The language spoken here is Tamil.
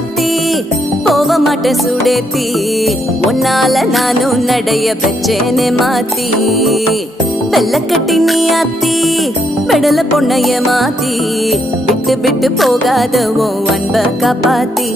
அத்தி போக மாட்ட சுடேத்தி உன்னால நானும் நடைய பெச்சேனே மாத்தி வெள்ளக்கட்டி நீ அத்தி பெடல பொண்ணைய மாத்தி விட்டு விட்டு போகாத உன் அன்ப காப்பாத்தி